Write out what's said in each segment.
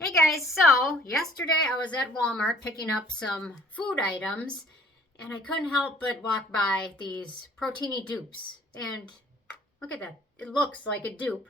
Hey guys, so yesterday I was at Walmart picking up some food items and I couldn't help but walk by these Protini dupes. And look at that, it looks like a dupe.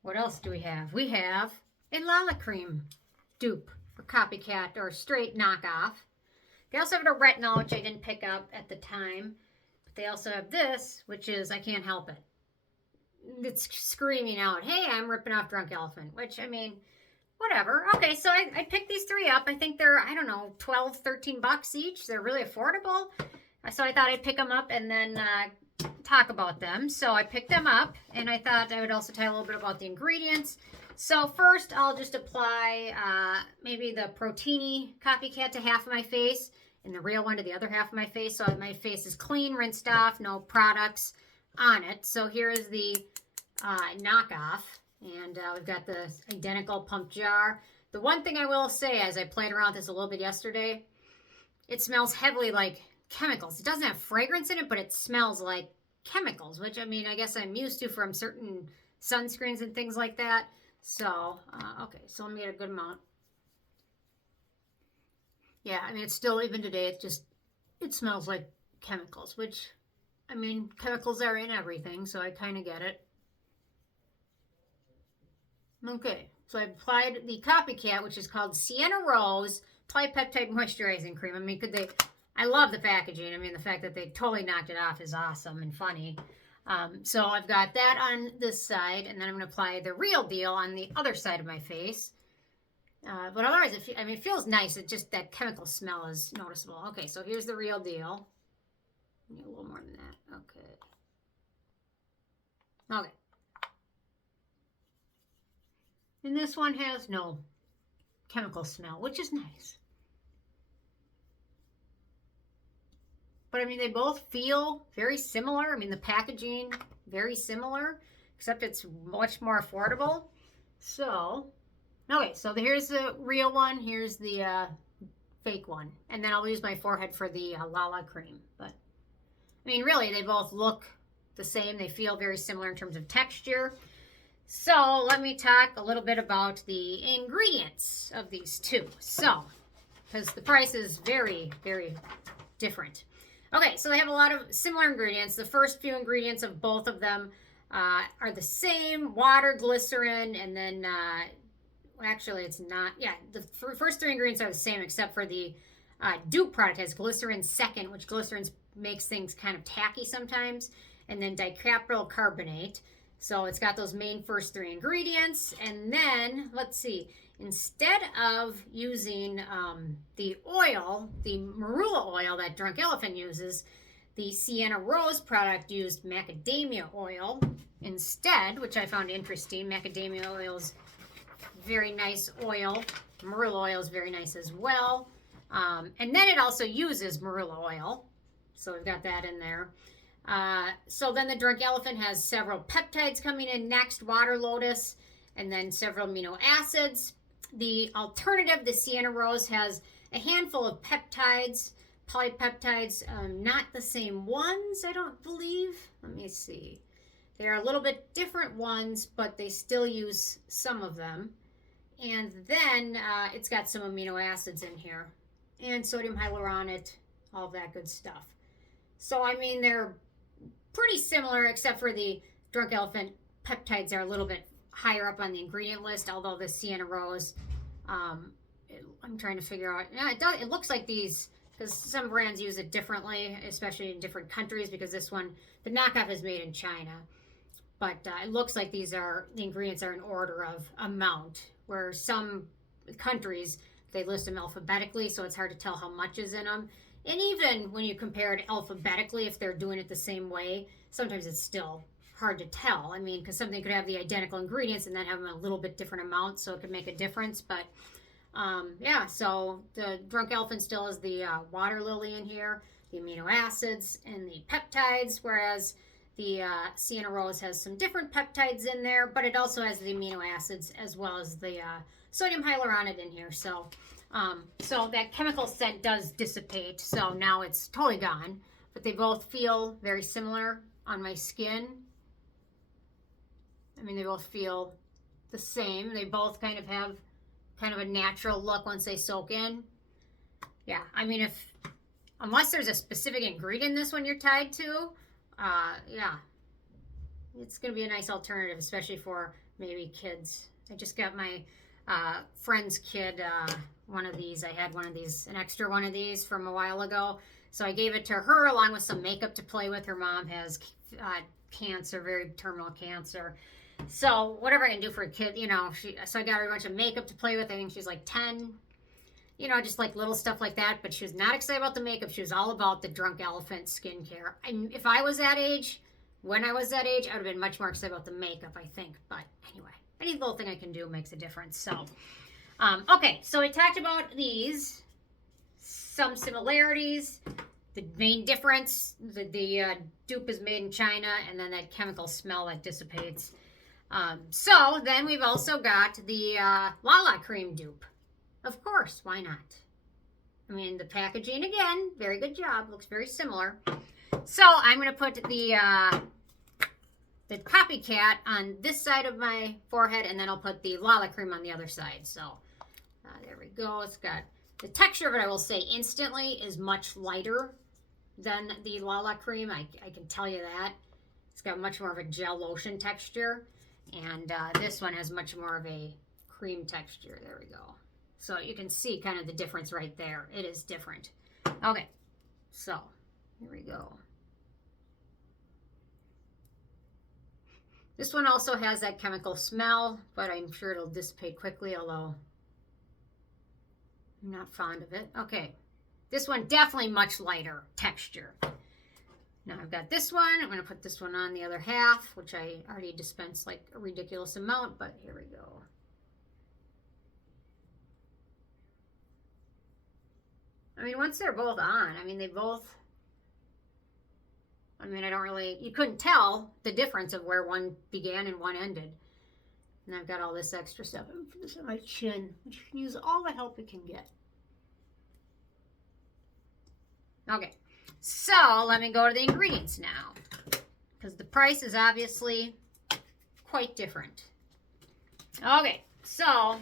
What else do we have? We have a Lala cream dupe, or copycat, or straight knockoff. They also have a retinol, which I didn't pick up at the time. But they also have this, which is, I can't help it. It's screaming out, hey, I'm ripping off Drunk Elephant, which, I mean, whatever. Okay, so I picked these three up. I think they're, I don't know, 12, 13 bucks each. They're really affordable. So I thought I'd pick them up and then talk about them. So I picked them up, and I thought I would also tell you a little bit about the ingredients. So first, I'll just apply maybe the Protini copycat to half of my face and the real one to the other half of my face. So my face is clean, rinsed off, no products on it. So here's the knockoff, and we've got the identical pump jar. The one thing I will say, as I played around with this a little bit yesterday, it smells heavily like chemicals. It doesn't have fragrance in it, but it smells like chemicals, which, I mean, I guess I'm used to from certain sunscreens and things like that. So, okay, so let me get a good amount. Yeah, I mean, it's still, even today, it smells like chemicals, which, I mean, chemicals are in everything, so I kind of get it. Okay, so I applied the copycat, which is called Sienna Rose Polypeptide Moisturizing Cream. I mean, I love the packaging. I mean, the fact that they totally knocked it off is awesome and funny. So I've got that on this side, and then I'm going to apply the real deal on the other side of my face. But otherwise, it feels nice. It just, that chemical smell is noticeable. Okay, so here's the real deal. I need a little more than that. Okay. Okay. And this one has no chemical smell, which is nice. But I mean, they both feel very similar. I mean, the packaging, very similar, except it's much more affordable. So, okay, so here's the real one. Here's the fake one. And then I'll use my forehead for the Lala cream. But, I mean, really, they both look the same. They feel very similar in terms of texture. So let me talk a little bit about the ingredients of these two. So, because the price is very, very different. Okay, so they have a lot of similar ingredients. The first few ingredients of both of them are the same: water, glycerin, and then, actually it's not, yeah, the first three ingredients are the same except for the dupe product has glycerin second, which glycerin makes things kind of tacky sometimes, and then Dicaprylyl carbonate. So it's got those main first three ingredients. And then, let's see, instead of using the oil, the marula oil that Drunk Elephant uses, the Sienna Rose product used macadamia oil instead, which I found interesting. Macadamia oil is very nice oil. Marula oil is very nice as well. And then it also uses marula oil. So we've got that in there. So then the Drunk Elephant has several peptides coming in next, water lotus, and then several amino acids. The alternative, the Sienna Rose, has a handful of peptides, polypeptides, not the same ones, I don't believe. Let me see. They're a little bit different ones, but they still use some of them. And then it's got some amino acids in here, and sodium hyaluronate, all that good stuff. So, I mean, they're pretty similar, except for the Drunk Elephant peptides are a little bit higher up on the ingredient list, although the Sienna Rose, I'm trying to figure out, yeah, it looks like these, because some brands use it differently, especially in different countries, because this one, the knockoff is made in China, but it looks like the ingredients are in order of amount, where some countries, they list them alphabetically, so it's hard to tell how much is in them. And even when you compare it alphabetically, if they're doing it the same way, sometimes it's still hard to tell. I mean, because something could have the identical ingredients and then have them a little bit different amounts, so it could make a difference. But yeah, so the Drunk Elephant still has the water lily in here, the amino acids, and the peptides, whereas the Sienna Rose has some different peptides in there, but it also has the amino acids as well as the sodium hyaluronate in here. So that chemical scent does dissipate, so now it's totally gone. But they both feel very similar on my skin. I mean, they both feel the same. They both kind of have kind of a natural look once they soak in. Yeah, I mean, unless there's a specific ingredient in this one you're tied to, yeah, it's going to be a nice alternative, especially for maybe kids. I just got my friend's kid one of these. I had one of these, an extra one of these from a while ago. So I gave it to her along with some makeup to play with. Her mom has cancer, very terminal cancer. So whatever I can do for a kid, you know, so I got her a bunch of makeup to play with. I think she's like 10, you know, just like little stuff like that. But she was not excited about the makeup. She was all about the Drunk Elephant skincare. If I was that age, when I was that age, I would have been much more excited about the makeup, I think. But anyway, any little thing I can do makes a difference. So, okay, so we talked about these. Some similarities. The main difference, the dupe is made in China, and then that chemical smell that dissipates. So then we've also got the Lala cream dupe. Of course, why not? I mean, the packaging, again, very good job. Looks very similar. So I'm going to put the copycat on this side of my forehead, and then I'll put the Lala cream on the other side. So there we go. It's got the texture of it, I will say, instantly is much lighter than the Lala cream. I can tell you that. It's got much more of a gel lotion texture. And this one has much more of a cream texture. There we go. So you can see kind of the difference right there. It is different. Okay, so here we go. This one also has that chemical smell, but I'm sure it'll dissipate quickly, although I'm not fond of it. Okay, this one definitely much lighter texture. Now I've got this one. I'm going to put this one on the other half, which I already dispensed like a ridiculous amount, but here we go. I mean, once they're both on, I mean, they both, I mean, I don't really, you couldn't tell the difference of where one began and one ended. And I've got all this extra stuff. I'm put this on my chin, which you can use all the help it can get. Okay, so let me go to the ingredients now, because the price is obviously quite different. Okay, so I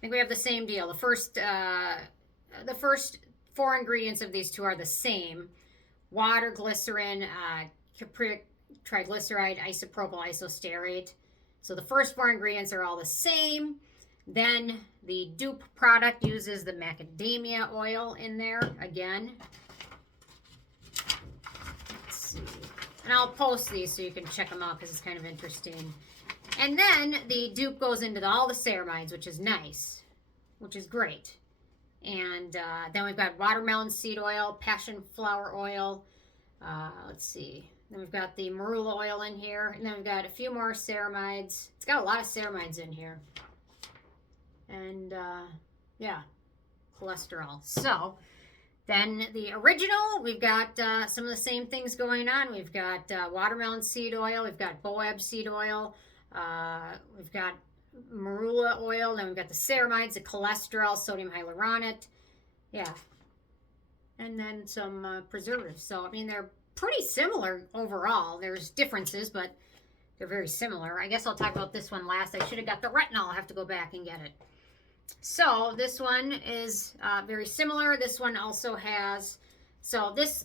think we have the same deal. The first 4 ingredients of these two are the same: water, glycerin, triglyceride, isopropyl isostearate. So the first 4 ingredients are all the same. Then the dupe product uses the macadamia oil in there again. Let's see. And I'll post these so you can check them out because it's kind of interesting. And then the dupe goes into all the ceramides, which is nice, which is great. And then we've got watermelon seed oil, passion flower oil. Let's see. Then we've got the marula oil in here. And then we've got a few more ceramides. It's got a lot of ceramides in here. And yeah, cholesterol. So then the original, we've got some of the same things going on. We've got watermelon seed oil. We've got boab seed oil. We've got marula oil. Then we've got the ceramides, the cholesterol, sodium hyaluronate. Yeah. And then some preservatives. So, I mean, they're pretty similar overall. There's differences, but they're very similar. I guess I'll talk about this one last. I should have got the retinol. I'll have to go back and get it. So this one is very similar. This one also has, so this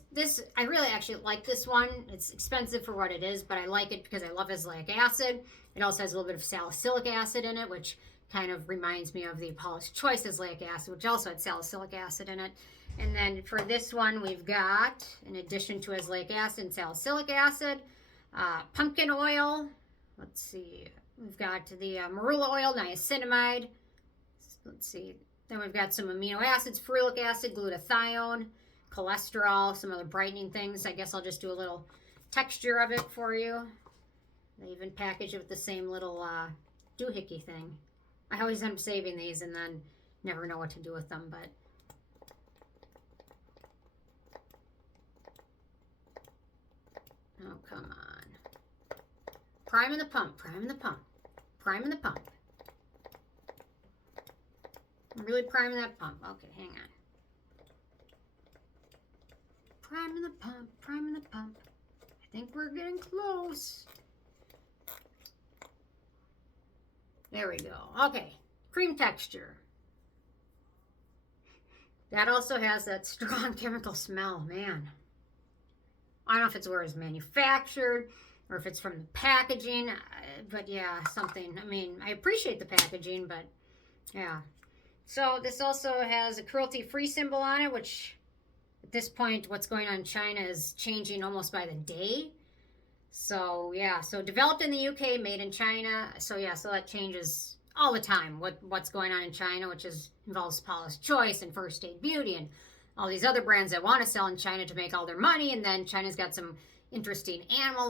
I really actually like this one. It's expensive for what it is, but I like it because I love azelaic acid. It also has a little bit of salicylic acid in it, which kind of reminds me of the Paula's Choice azelaic acid, which also had salicylic acid in it. And then for this one, we've got, in addition to azelaic acid and salicylic acid, pumpkin oil. Let's see. We've got the marula oil, niacinamide. Let's see. Then we've got some amino acids, ferulic acid, glutathione, cholesterol, some other brightening things. I guess I'll just do a little texture of it for you. They even package it with the same little doohickey thing. I always end up saving these and then never know what to do with them, but oh, come on. Priming the pump, priming the pump, priming the pump. I'm really priming that pump. Okay, hang on. Priming the pump, priming the pump. I think we're getting close. There we go. Okay, cream texture. That also has that strong chemical smell, man. I don't know if it's where it's manufactured or if it's from the packaging, but yeah, something. I mean, I appreciate the packaging, but yeah. So this also has a cruelty-free symbol on it, which at this point, what's going on in China is changing almost by the day. So yeah, so developed in the UK, made in China. So yeah, so that changes all the time. What's going on in China, which involves Paula's Choice and First Aid Beauty and all these other brands that want to sell in China to make all their money. And then China's got some interesting animal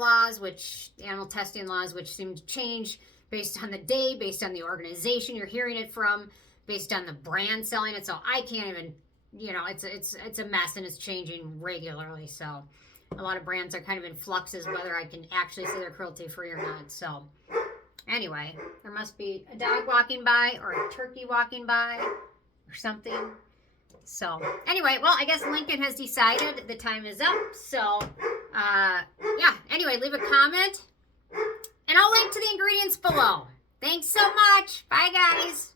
testing laws, which seem to change based on the day, based on the organization you're hearing it from, based on the brand selling it. So I can't even, it's a mess, and it's changing regularly. So a lot of brands are kind of in fluxes whether I can actually say they're cruelty free or not. So anyway, there must be a dog walking by or a turkey walking by or something. So anyway, well, I guess Lincoln has decided the time is up. So yeah, anyway, leave a comment and I'll link to the ingredients below. Thanks so much. Bye, guys.